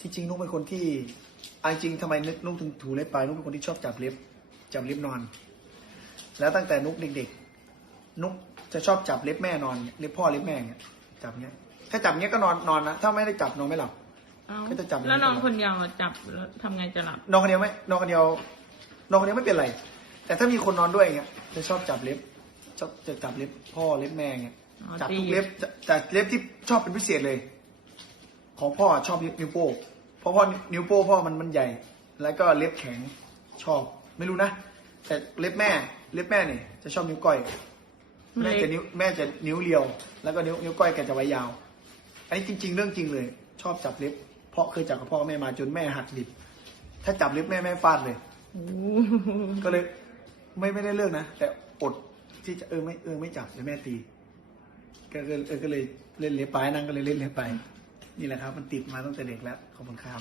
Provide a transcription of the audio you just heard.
ที่จริงนุกเป็นคนที่เอาจริงทำไมนุกถึงถูเล็บไปนุกเป็นคนที่ชอบจับเล็บจับเล็บนอน แล้วตั้งแต่นุกเด็กๆ นุกจะชอบจับเล็บแม่นอนเล็บพ่อเล็บแม่เนี่ยจับเนี้ย ถ้าจับเนี้ยก็นอนนอนนะถ้าไม่ได้จับนอนไม่หลับเอ้าก็จะจับแล้วนอนคนเดียวอะจับแล้วทำไงจะหลับนอนคนเดียวไม่นอนคนเดียวนอนคนเดียวไม่เป็นไร แต่ถ้ามีคนนอนด้วยเงี้ยจะชอบจับเล็บชอบจะจับเล็บพ่อเล็บแม่เงี้ยอ๋อจับตีทุกเล็บจะแต่เล็บที่ชอบเป็นพิเศษเลย ของพ่อชอบนิ้วโป้งเพราะพ่อนิ้วโป้งพ่อมันมันใหญ่ แล้วก็เล็บแข็งชอบ ไม่รู้นะแต่เล็บแม่เล็บแม่เนี่ยจะชอบนิ้วก้อยแม่จะนิ้วแม่จะนิ้วเรียว แล้วก็นิ้วนิ้วก้อยแกจะไว้ยาว อันนี้จริง ๆ เรื่องจริงเลย ชอบจับเล็บ เพราะเคยจับกับพ่อแม่มาจนแม่หักดิบ ถ้าจับเล็บแม่แม่ฟาดเลยโอ้ก็เลยไม่ไม่ได้เลิกนะแต่อดที่จะเออไม่เออไม่จับเดี๋ยวแม่ตีก็ก็เออก็เลยเล่นเล็บไปนั่งก็เลยเล่นเล็บไป นี่แหละครับ มันติดมาตั้งแต่เด็กแล้ว ขอบคุณครับ